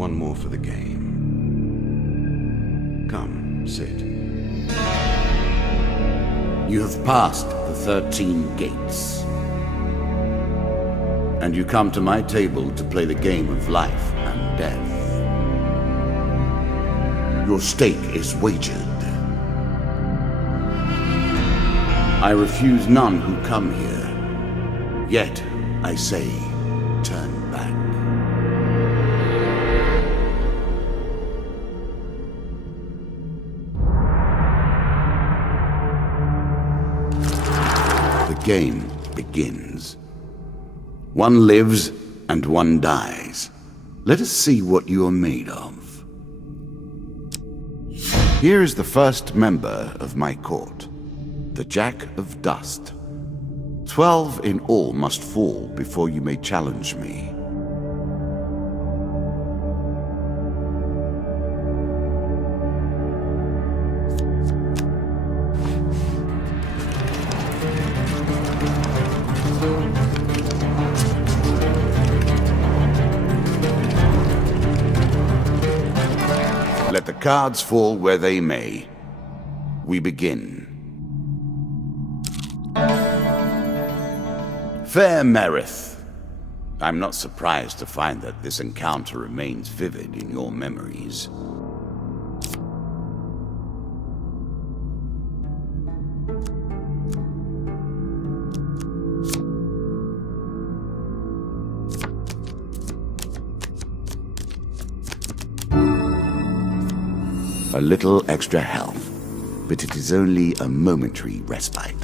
One more for the game. Come, sit. You have passed the 13 gates. And you come to my table to play the game of life and death. Your stake is wagered. I refuse none who come here. Yet, I say, turn back. The game begins. One lives and one dies. Let us see what you are made of. Here is the first member of my court, the Jack of Dust. 12 in all must fall before you may challenge me. Let the cards fall where they may. We begin. Fair Merith, I'm not surprised to find that this encounter remains vivid in your memories. A little extra health, but it is only a momentary respite.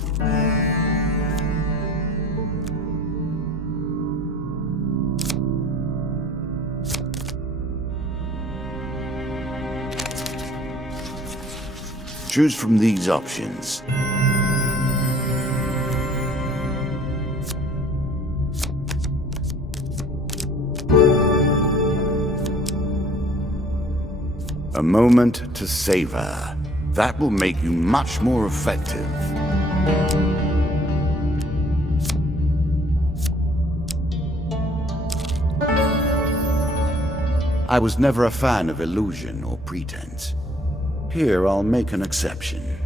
Choose from these options. A moment to savor. That will make you much more effective. I was never a fan of illusion or pretense. Here, I'll make an exception.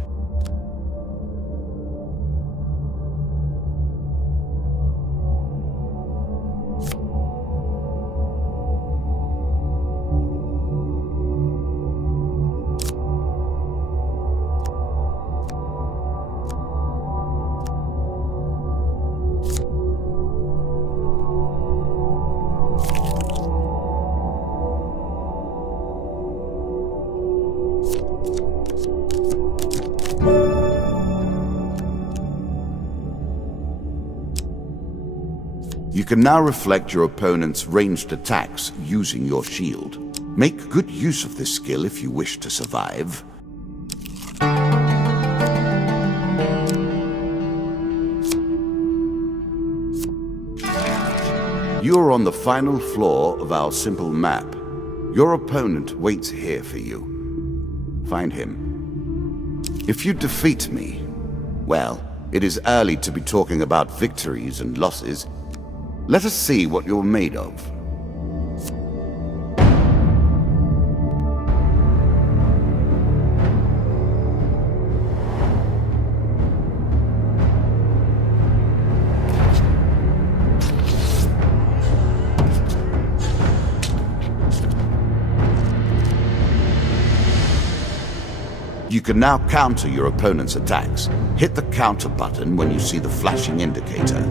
You can now reflect your opponent's ranged attacks using your shield. Make good use of this skill if you wish to survive. You are on the final floor of our simple map. Your opponent waits here for you. Find him. If you defeat me, well, it is early to be talking about victories and losses. Let us see what you're made of. You can now counter your opponent's attacks. Hit the counter button when you see the flashing indicator.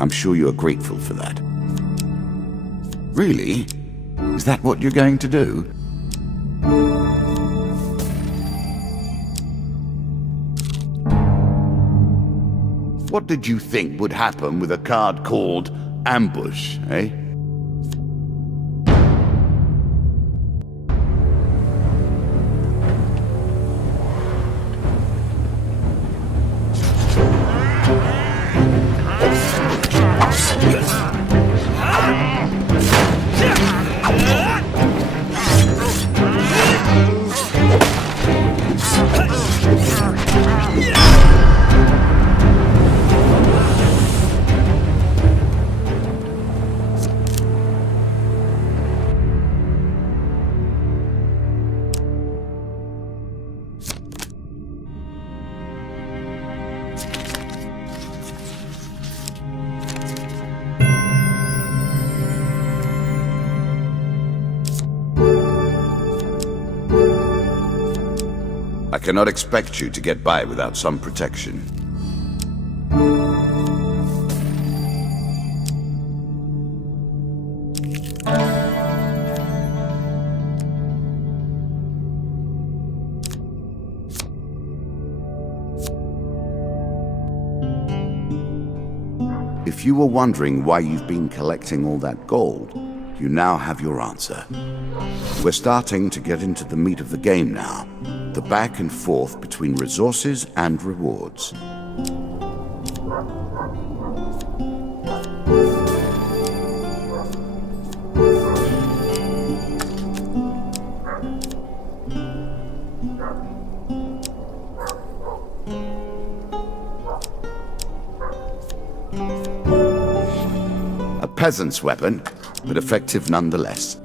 I'm sure you're grateful for that. Really? Is that what you're going to do? What did you think would happen with a card called Ambush, eh? I cannot expect you to get by without some protection. If you were wondering why you've been collecting all that gold, you now have your answer. We're starting to get into the meat of the game now. The back and forth between resources and rewards. A peasant's weapon, but effective nonetheless.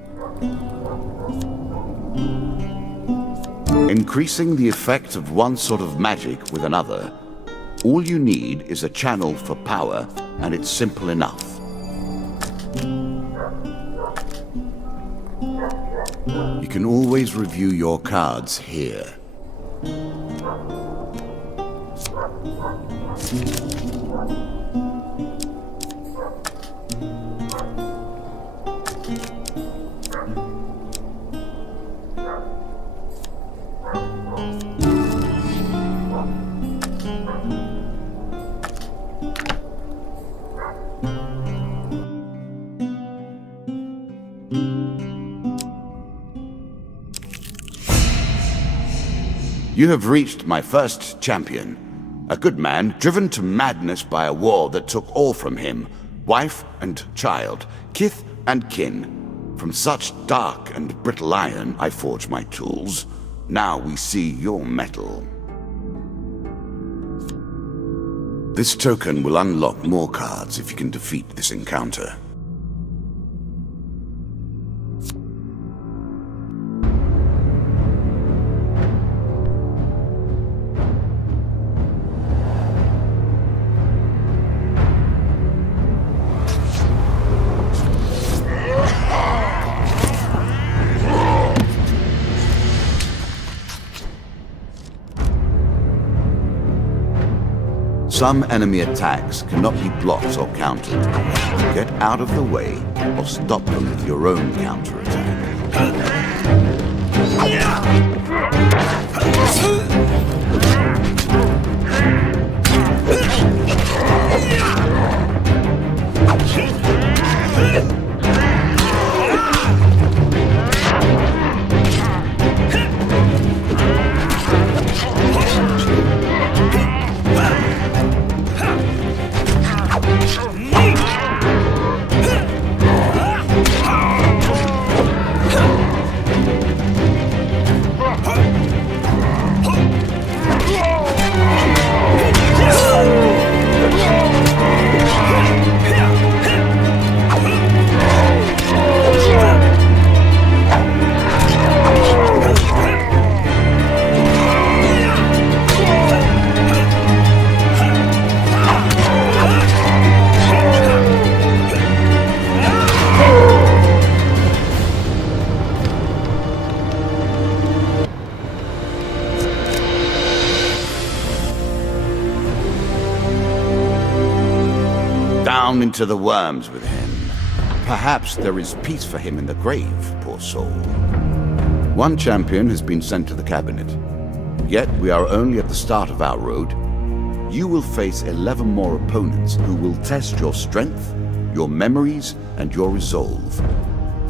Increasing the effect of one sort of magic with another, all you need is a channel for power, and it's simple enough. You can always review your cards here. You have reached my first champion, a good man driven to madness by a war that took all from him, wife and child, kith and kin. From such dark and brittle iron I forge my tools. Now we see your metal. This token will unlock more cards if you can defeat this encounter. Some enemy attacks cannot be blocked or countered. Get out of the way or stop them with your own counterattack. Down into the worms with him. Perhaps there is peace for him in the grave, poor soul. One champion has been sent to the cabinet. Yet we are only at the start of our road. you will face 11 more opponents who will test your strength, your memories, and your resolve.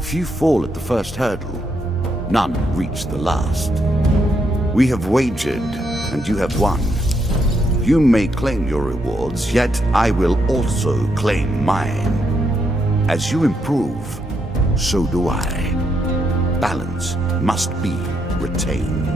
Few fall at the first hurdle. None reach the last. We have wagered, and you have won. You may claim your rewards, yet I will also claim mine. As you improve, so do I. Balance must be retained.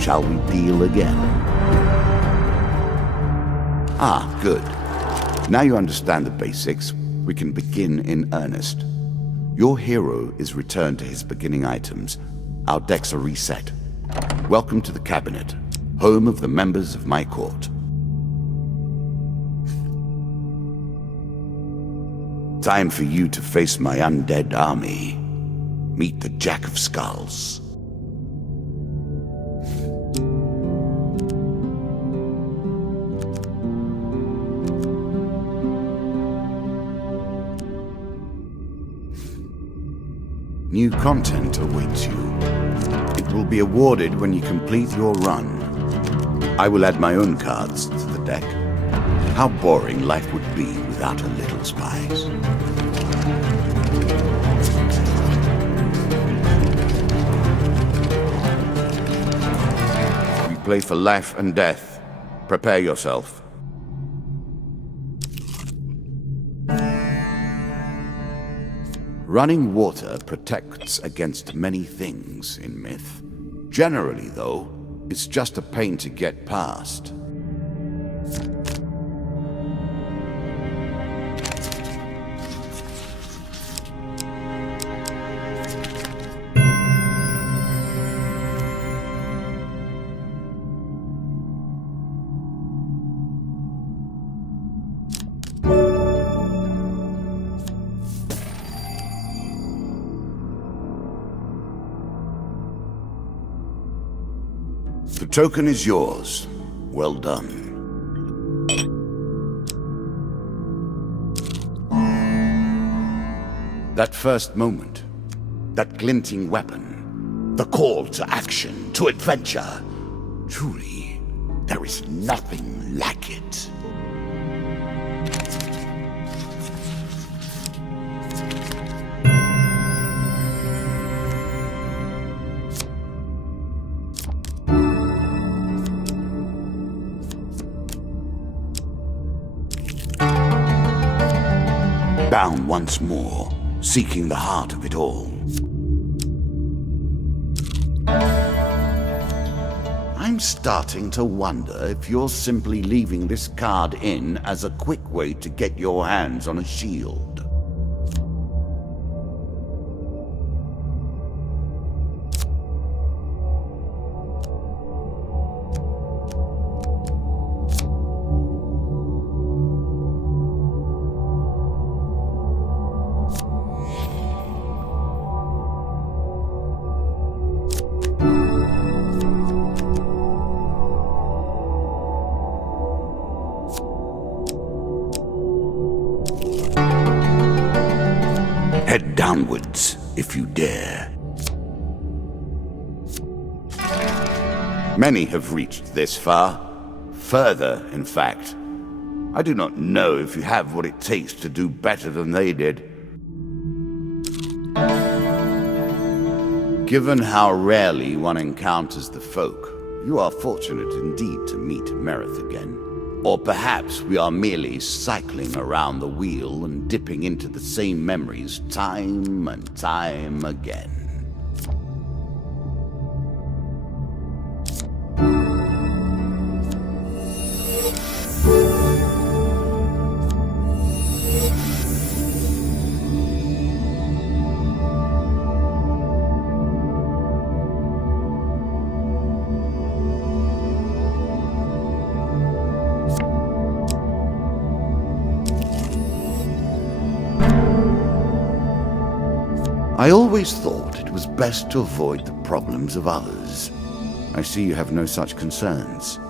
Shall we deal again? Ah, good. Now you understand the basics, we can begin in earnest. Your hero is returned to his beginning items. Our decks are reset. Welcome to the cabinet, home of the members of my court. Time for you to face my undead army. Meet the Jack of Skulls. New content awaits you. It will be awarded when you complete your run. I will add my own cards to the deck. How boring life would be without a little spice. We play for life and death. Prepare yourself. Running water protects against many things in myth. Generally, though, it's just a pain to get past. The token is yours. Well done. That first moment, that glinting weapon, the call to action, to adventure. Truly, there is nothing like it. Bound once more, seeking the heart of it all. I'm starting to wonder if you're simply leaving this card in as a quick way to get your hands on a shield. Head downwards, if you dare. Many have reached this far. Further, in fact. I do not know if you have what it takes to do better than they did. Given how rarely one encounters the folk, you are fortunate indeed to meet Merith again. Or perhaps we are merely cycling around the wheel and dipping into the same memories time and time again. I always thought it was best to avoid the problems of others. I see you have no such concerns.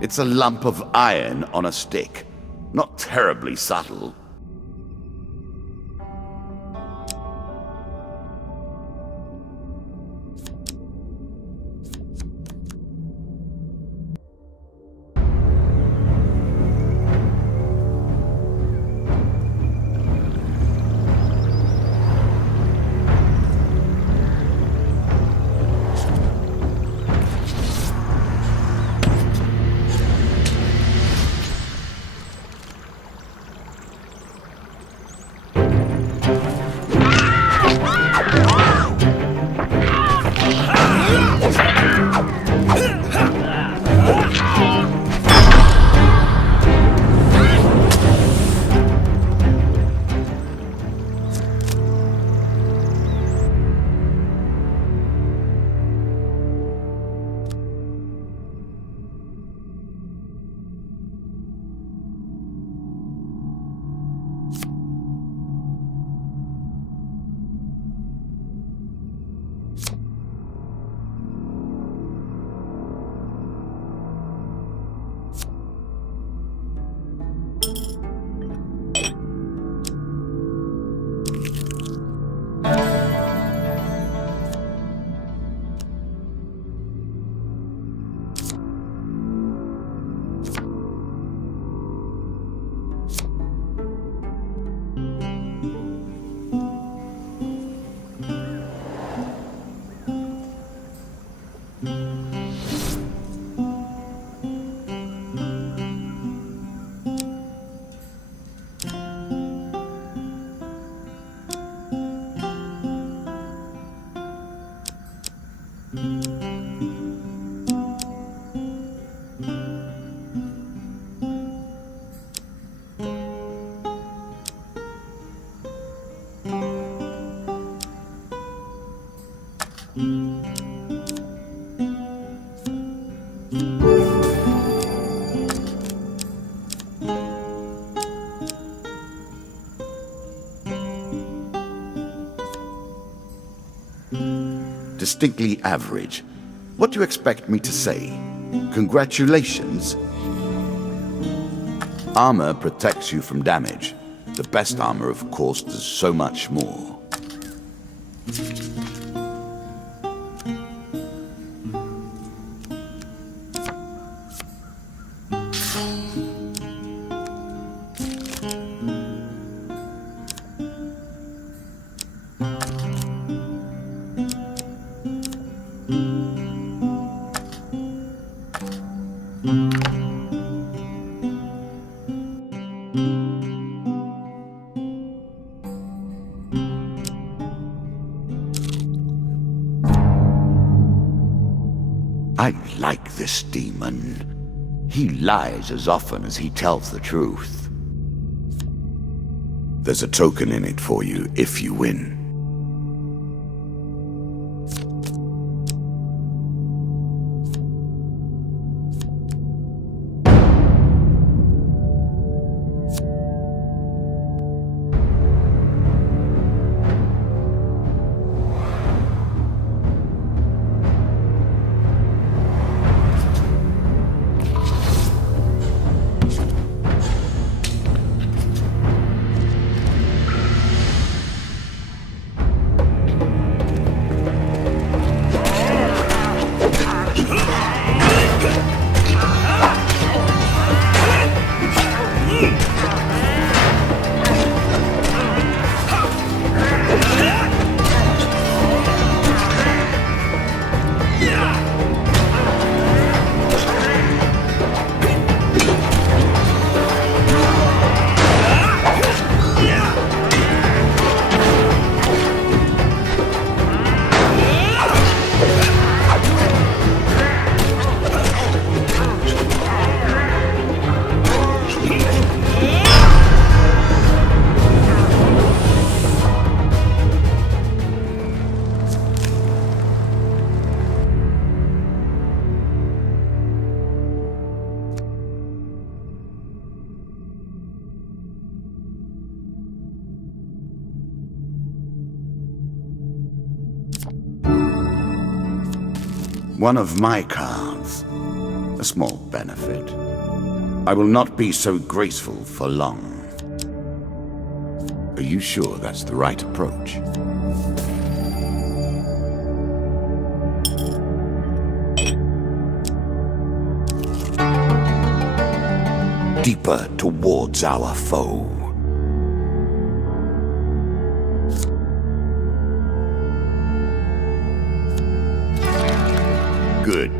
It's a lump of iron on a stick. Not terribly subtle. Distinctly average. What do you expect me to say? Congratulations? Armor protects you from damage. The best armor, of course, does so much more. I like this demon. He lies as often as he tells the truth. There's a token in it for you if you win. one of my cards. A small benefit. I will not be so graceful for long. Are you sure that's the right approach? Deeper towards our foe. Good.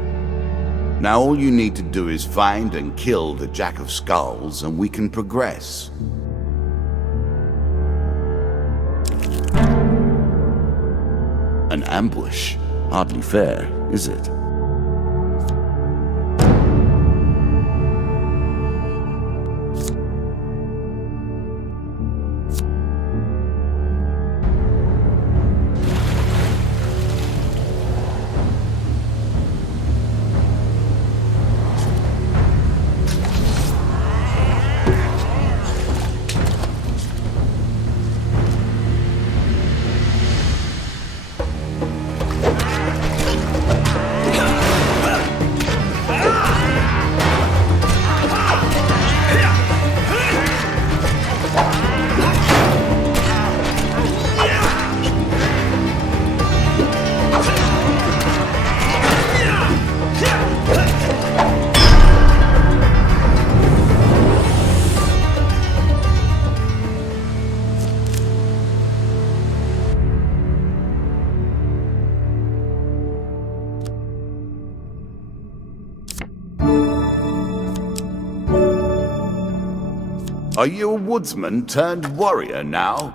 Now all you need to do is find and kill the Jack of Skulls, and we can progress. An ambush? Hardly fair, is it? Are you a woodsman turned warrior now?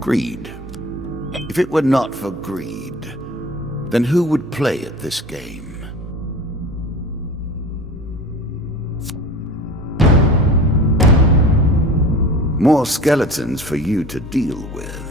Greed. If it were not for greed, then who would play at this game? More skeletons for you to deal with.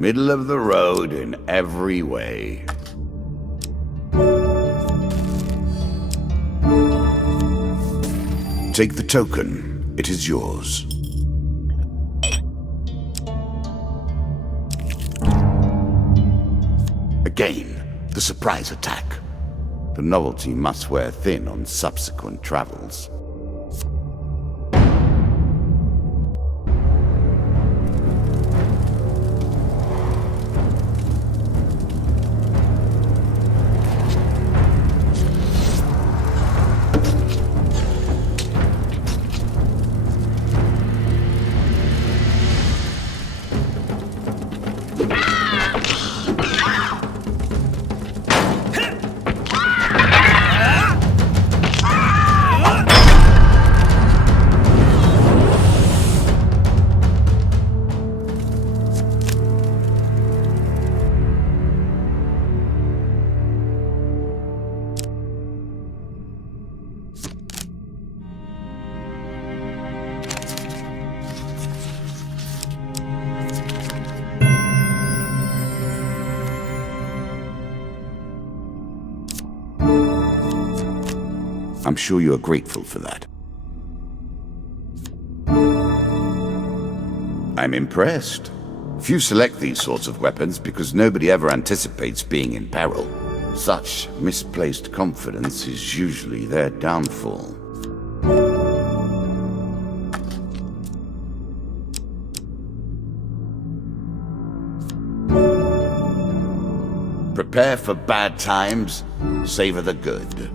Middle of the road in every way. Take the token. It is yours. Again, the surprise attack. The novelty must wear thin on subsequent travels. I'm sure you are grateful for that. I'm impressed. Few select these sorts of weapons because nobody ever anticipates being in peril. Such misplaced confidence is usually their downfall. Prepare for bad times, savor the good.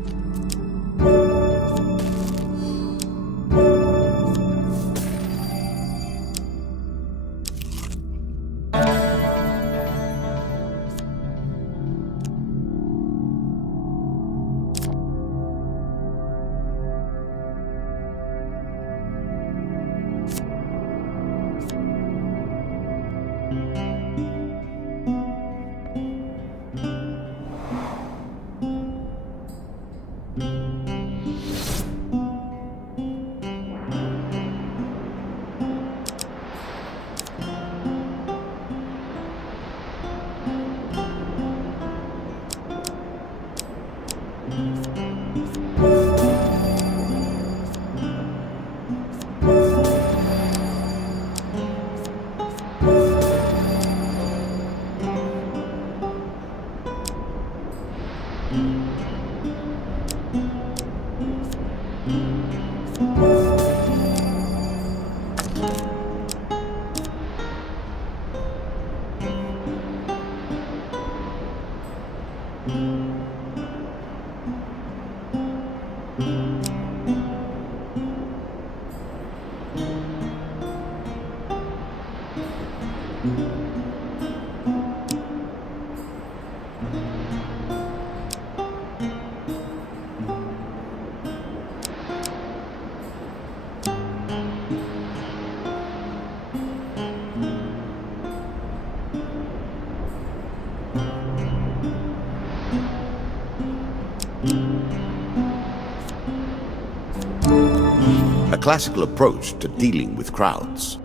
A classical approach to dealing with crowds.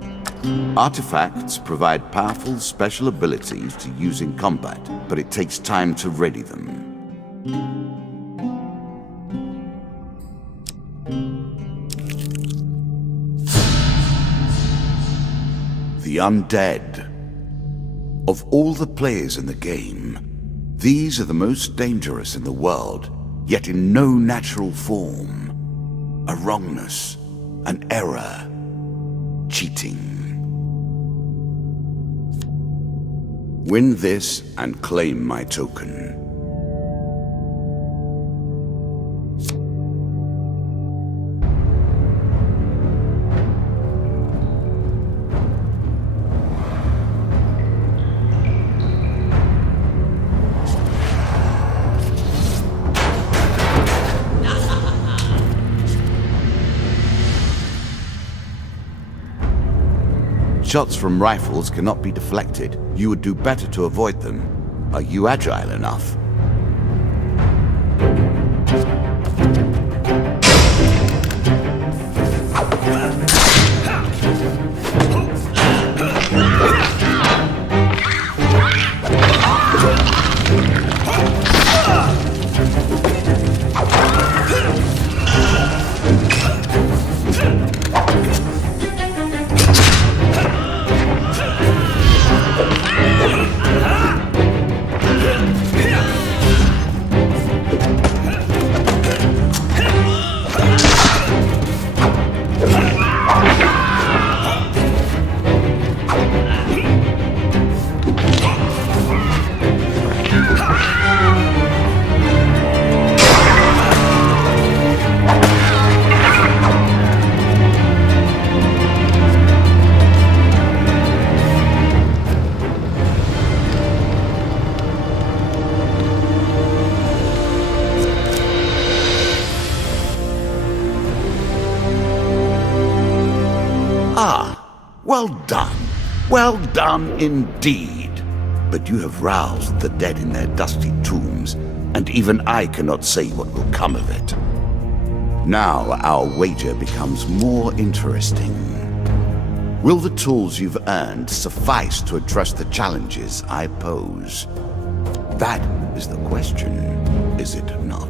Artifacts provide powerful special abilities to use in combat, but it takes time to ready them. The undead. Of all the players in the game, these are the most dangerous in the world, yet in no natural form. A wrongness, an error, cheating. Win this and claim my token. Shots from rifles cannot be deflected. You would do better to avoid them. Are you agile enough? Well done. Well done indeed. But you have roused the dead in their dusty tombs, and even I cannot say what will come of it. Now our wager becomes more interesting. Will the tools you've earned suffice to address the challenges I pose? That is the question, is it not?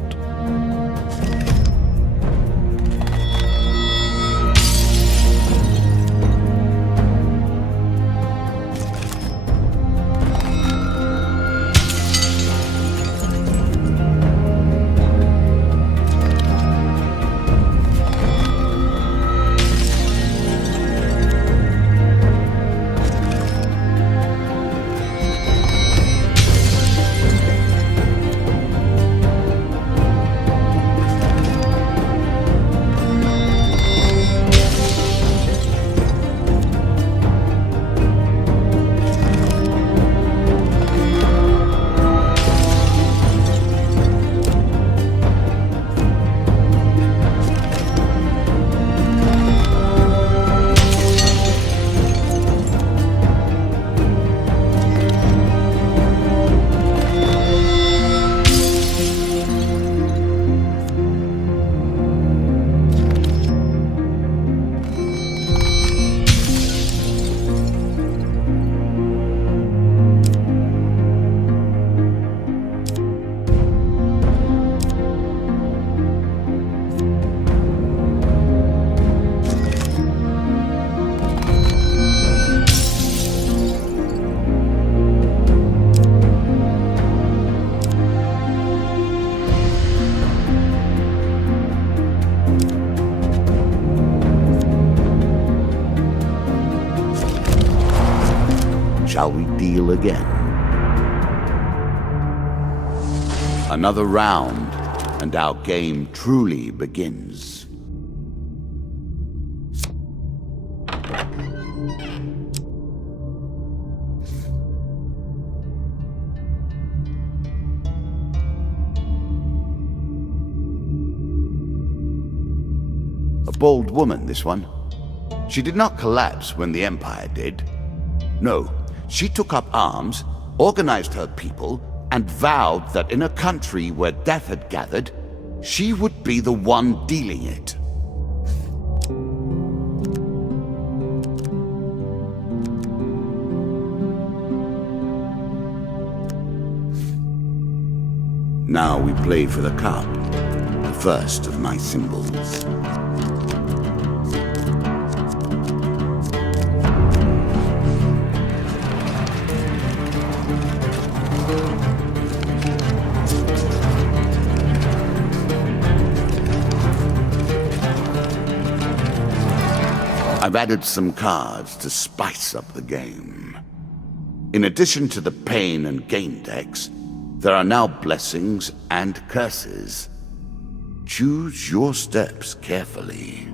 shall we deal again? Another round, and our game truly begins. A bold woman, this one. She did not collapse when the Empire did. No, she took up arms, organized her people, and vowed that in a country where death had gathered, she would be the one dealing it. Now we play for the cup, the first of my symbols. I've added some cards to spice up the game. In addition to the pain and gain decks, there are now blessings and curses. Choose your steps carefully.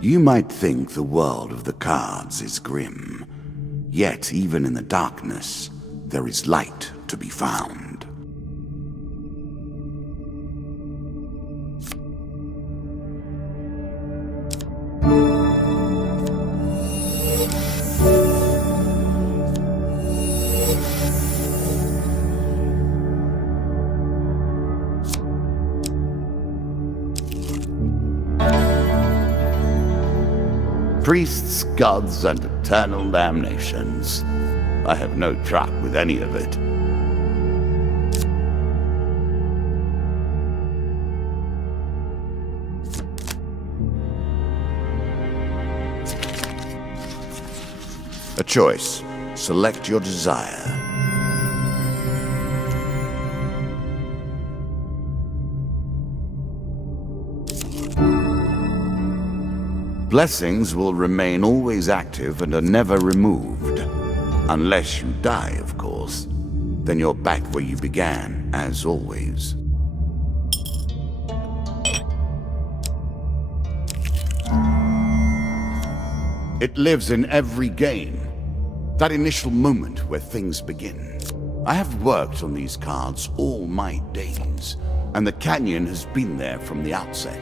You might think the world of the cards is grim, yet even in the darkness, there is light to be found. Priests, gods, and eternal damnations. I have no truck with any of it. A choice. Select your desire. Blessings will remain always active and are never removed. Unless you die, of course. Then you're back where you began, as always. It lives in every game. That initial moment where things begin. I have worked on these cards all my days, and the canyon has been there from the outset.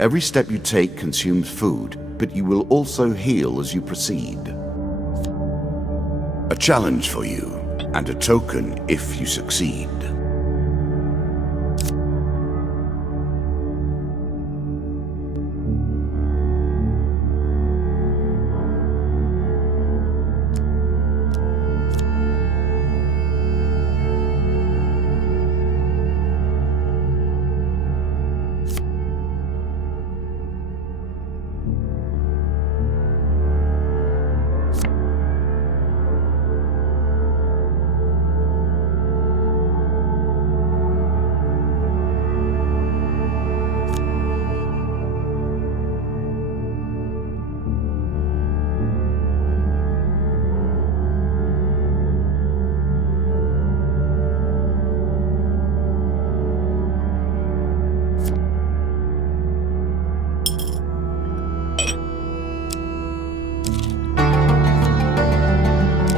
Every step you take consumes food, but you will also heal as you proceed. A challenge for you, and a token if you succeed.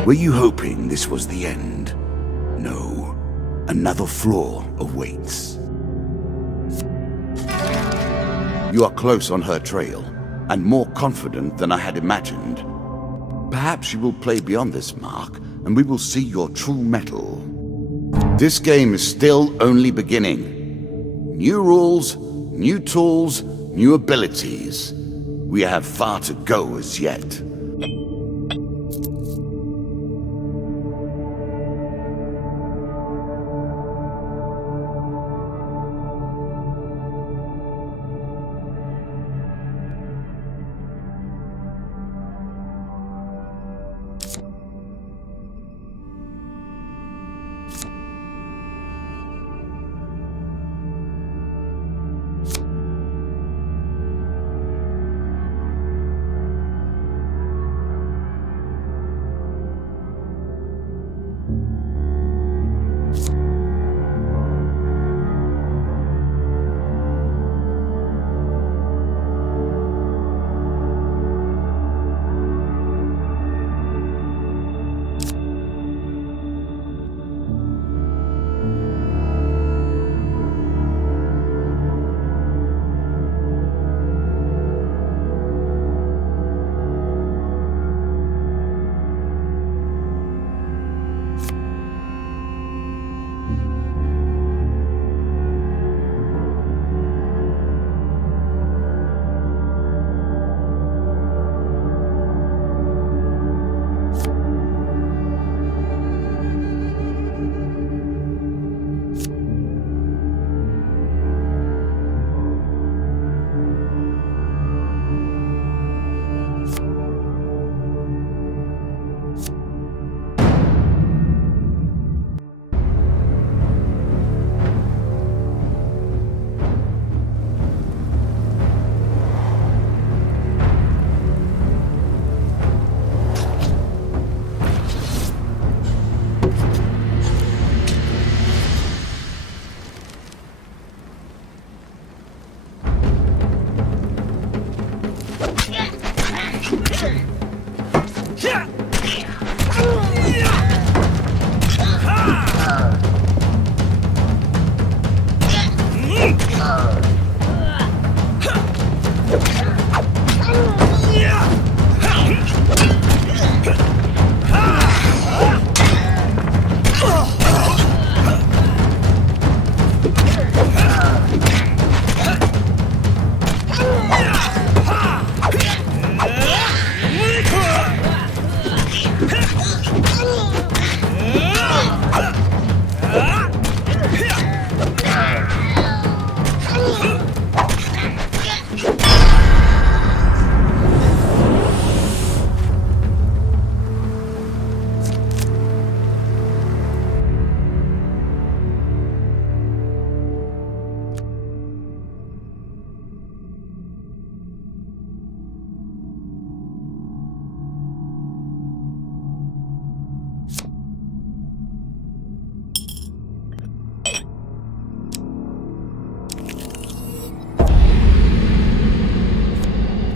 Were you hoping this was the end? No. Another flaw awaits. You are close on her trail, and more confident than I had imagined. Perhaps you will play beyond this mark, and we will see your true mettle. This game is still only beginning. New rules, new tools, new abilities. We have far to go as yet.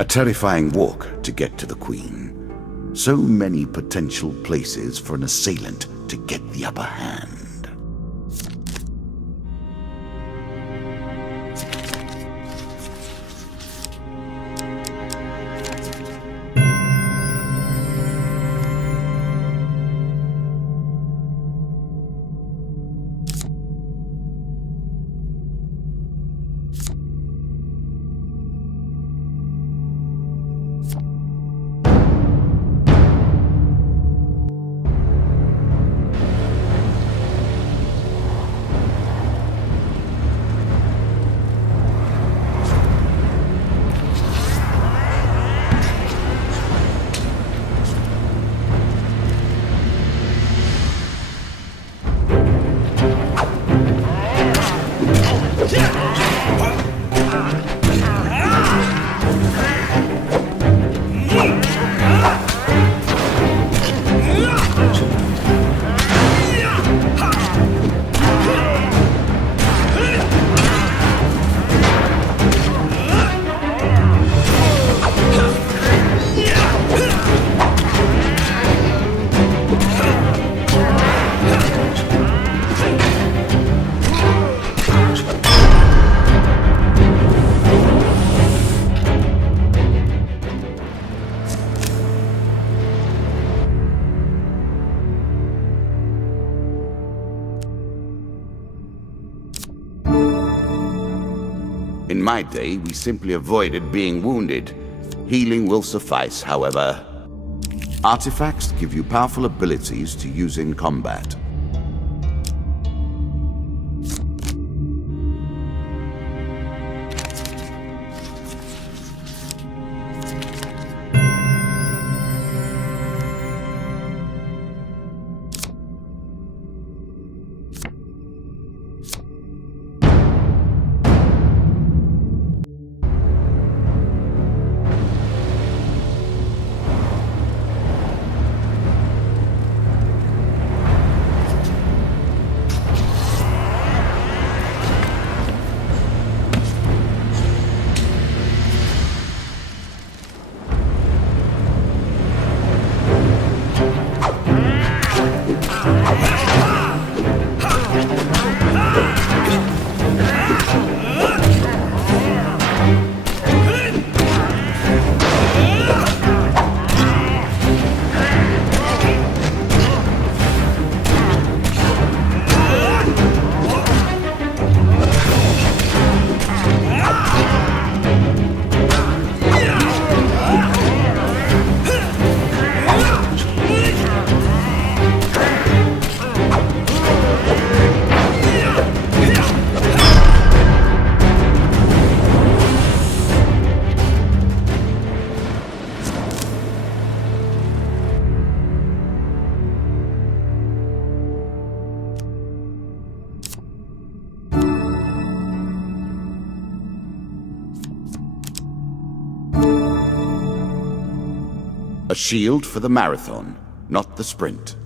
A terrifying walk to get to the Queen. So many potential places for an assailant to get the upper hand. In my day, we simply avoided being wounded. Healing will suffice, however. Artifacts give you powerful abilities to use in combat. A shield for the marathon, not the sprint.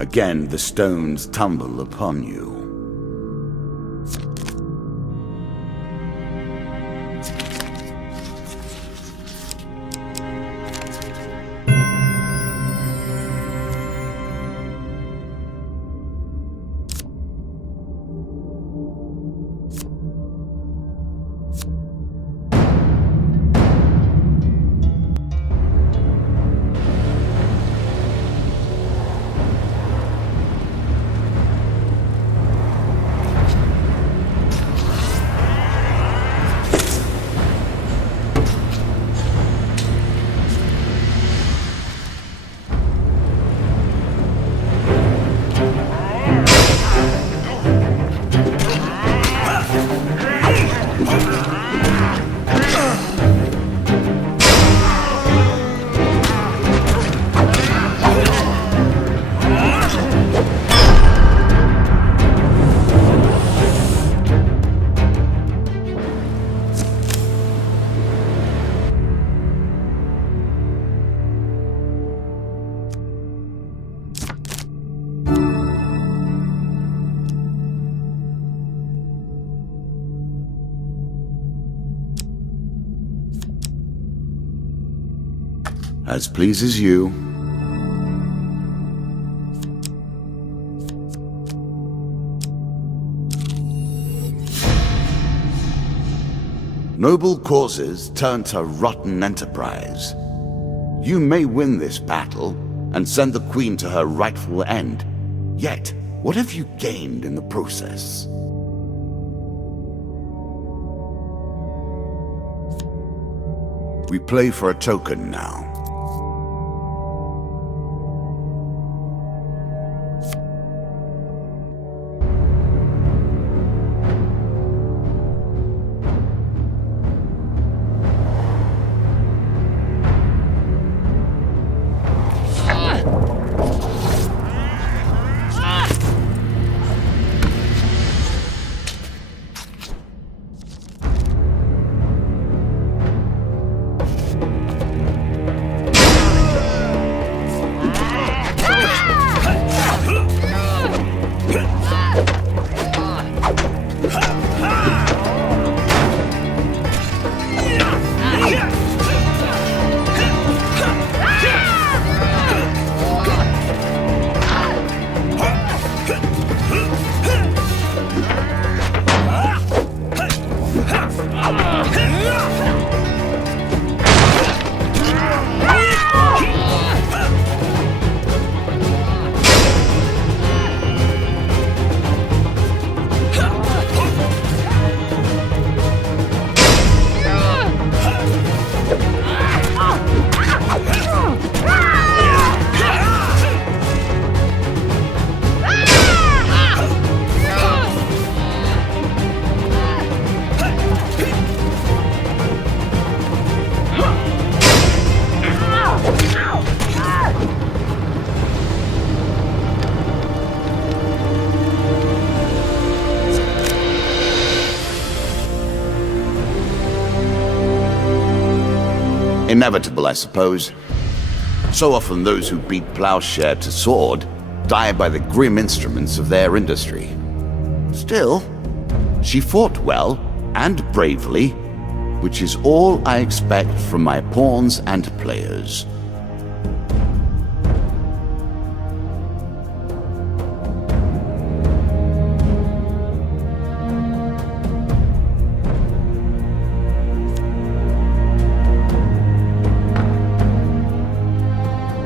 Again, the stones tumble upon you. As pleases you. Noble causes turn to rotten enterprise. You may win this battle and send the Queen to her rightful end. Yet, what have you gained in the process? We play for a token now. Inevitable, I suppose. So often those who beat plowshare to sword die by the grim instruments of their industry. Still, she fought well and bravely, which is all I expect from my pawns and players.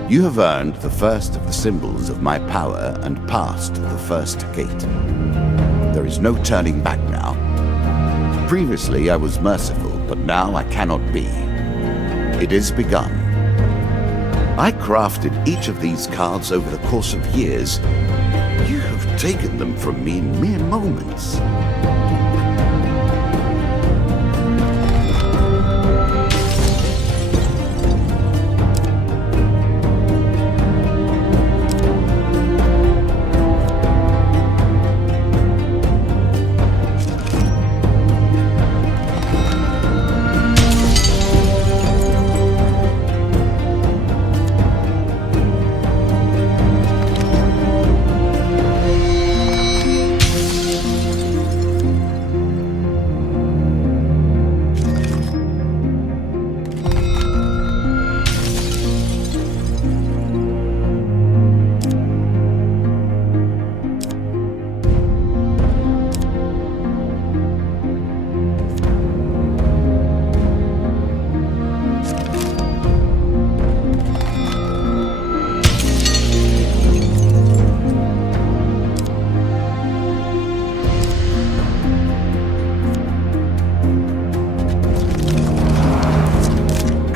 You have earned the first of the symbols of my power and passed the first gate. There is no turning back now. Previously I was merciful, but now I cannot be. It is begun. I crafted each of these cards over the course of years. You have taken them from me in mere moments.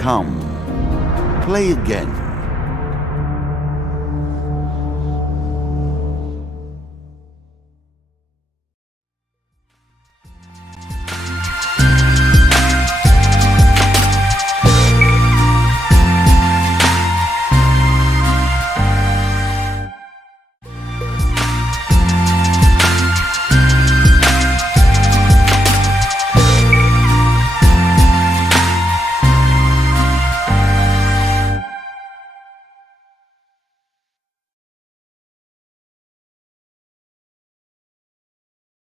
Come, play again.